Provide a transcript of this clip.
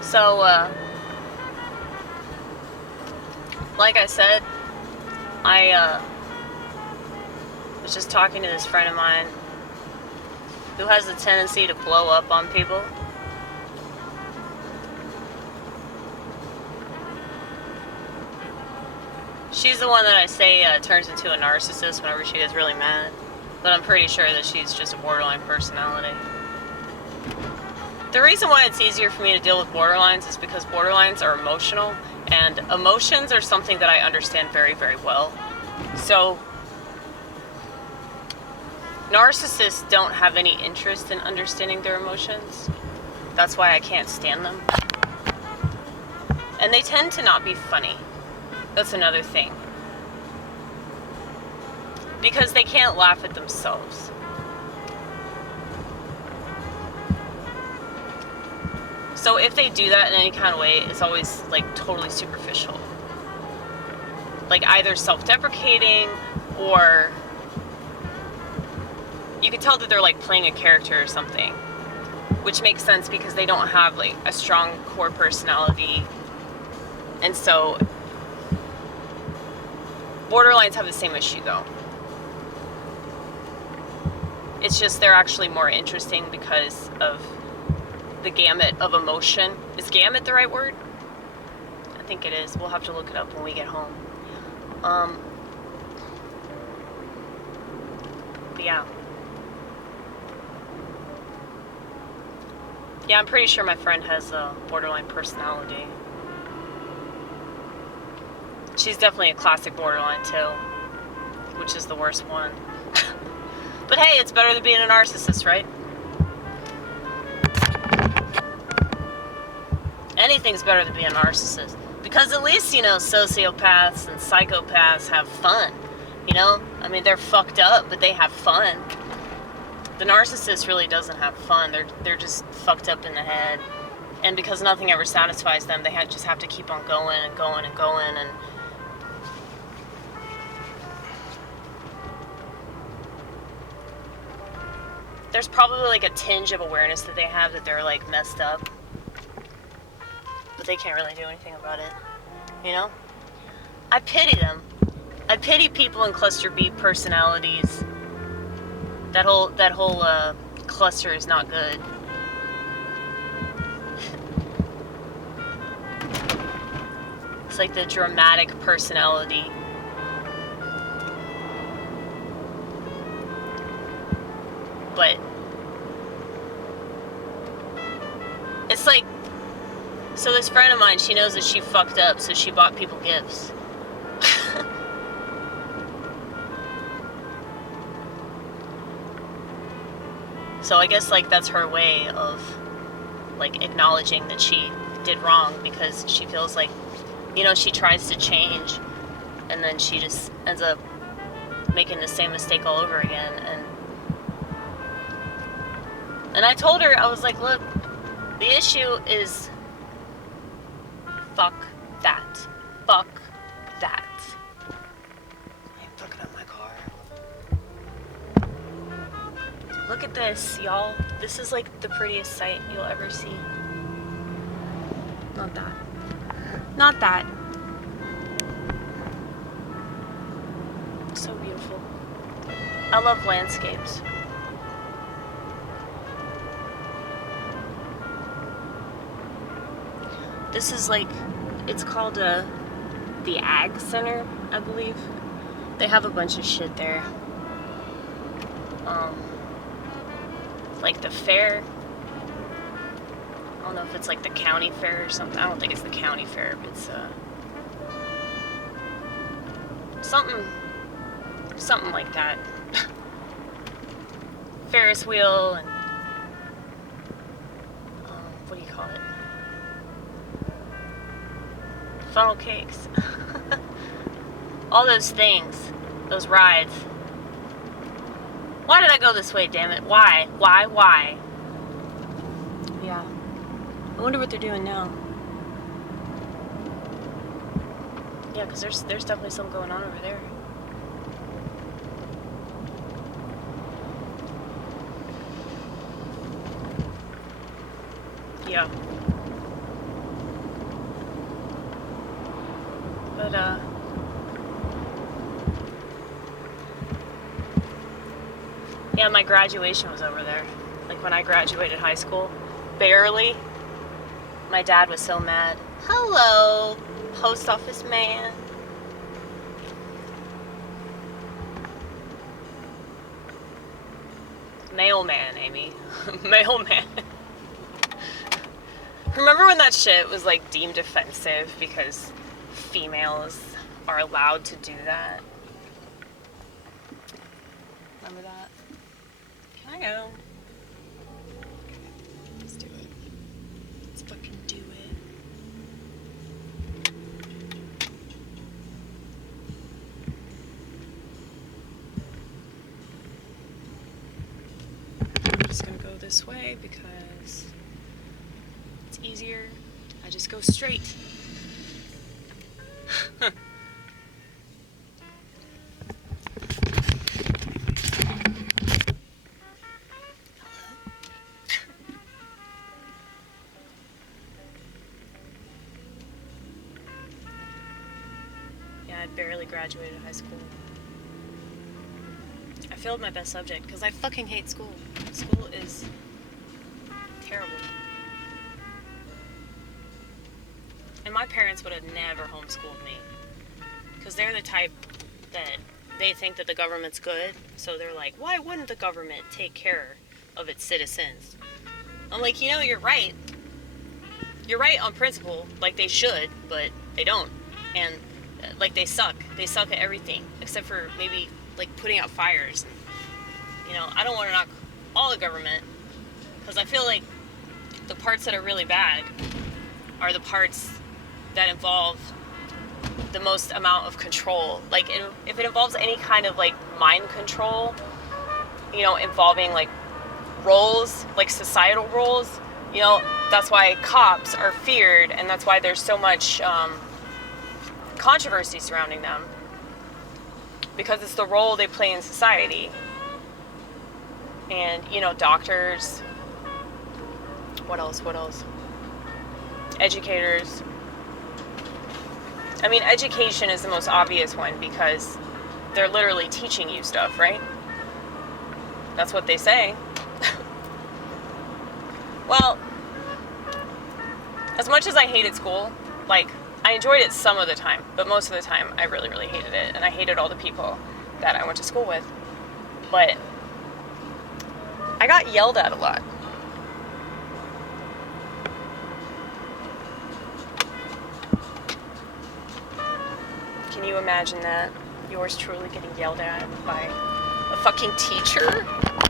So, like I said, I was just talking to this friend of mine who has a tendency to blow up on people. She's the one that I say turns into a narcissist whenever she gets really mad. But I'm pretty sure that she's just a borderline personality. The reason why it's easier for me to deal with borderlines is because borderlines are emotional, and emotions are something that I understand very, very well. So, narcissists don't have any interest in understanding their emotions. That's why I can't stand them. And they tend to not be funny. That's another thing. Because they can't laugh at themselves. So if they do that in any kind of way, it's always like totally superficial. Like either self-deprecating or you could tell that they're like playing a character or something. Which makes sense because they don't have like a strong core personality. And so borderlines have the same issue though. It's just they're actually more interesting because of the gamut of emotion. Is gamut the right word? I think it is. We'll have to look it up when we get home. But yeah. Yeah, I'm pretty sure my friend has a borderline personality. She's definitely a classic borderline too, which is the worst one. But hey, it's better than being a narcissist, right? Anything's better than being a narcissist. Because at least, sociopaths and psychopaths have fun. I mean, they're fucked up, but they have fun. The narcissist really doesn't have fun. They're just fucked up in the head. And because nothing ever satisfies them, they just have to keep on going and going and going. And there's probably like a tinge of awareness that they have that they're like messed up. But they can't really do anything about it. I pity them. I pity people in cluster B personalities. That whole cluster is not good. It's like the dramatic personality. But it's like, so this friend of mine, she knows that she fucked up, so she bought people gifts. So I guess like that's her way of like acknowledging that she did wrong, because she feels like, she tries to change and then she just ends up making the same mistake all over again. And I told her, I was like, look, the issue is fuck that. Fuck that. I'm fucking up my car. Look at this, y'all. This is like the prettiest sight you'll ever see. Not that. Not that. So beautiful. I love landscapes. This is like, it's called the Ag Center, I believe. They have a bunch of shit there. Like the fair. I don't know if it's like the county fair or something. I don't think it's the county fair, but it's something like that. Ferris wheel and what do you call it? Funnel cakes. All those things. Those rides. Why did I go this way, damn it? Why? Yeah. I wonder what they're doing now. Yeah, because there's definitely something going on over there. Yeah. But, yeah, my graduation was over there. Like, when I graduated high school. Barely. My dad was so mad. Hello, post office man. Mailman, Amy. Mailman. Remember when that shit was, like, deemed offensive because females are allowed to do that? Remember that? Can I go? Let's do it. Let's fucking do it. I'm just gonna go this way because it's easier. I just go straight. Yeah, I barely graduated high school. I failed my best subject because I fucking hate school. School is terrible. And my parents would have never homeschooled me. Because they're the type that they think that the government's good. So they're like, why wouldn't the government take care of its citizens? I'm like, you know, you're right. You're right on principle. Like, they should, but they don't. And, like, they suck. They suck at everything. Except for maybe, like, putting out fires. You know, I don't want to knock all the government. Because I feel like the parts that are really bad are the parts that involve the most amount of control. Like, if it involves any kind of, like, mind control, you know, involving, like, roles, like societal roles, you know, that's why cops are feared, and that's why there's so much controversy surrounding them. Because it's the role they play in society. And, you know, doctors. What else? Educators. I mean, education is the most obvious one because they're literally teaching you stuff, right? That's what they say. Well, as much as I hated school, like, I enjoyed it some of the time, but most of the time I really, really hated it. And I hated all the people that I went to school with. But I got yelled at a lot. Can you imagine that? Yours truly getting yelled at by a fucking teacher?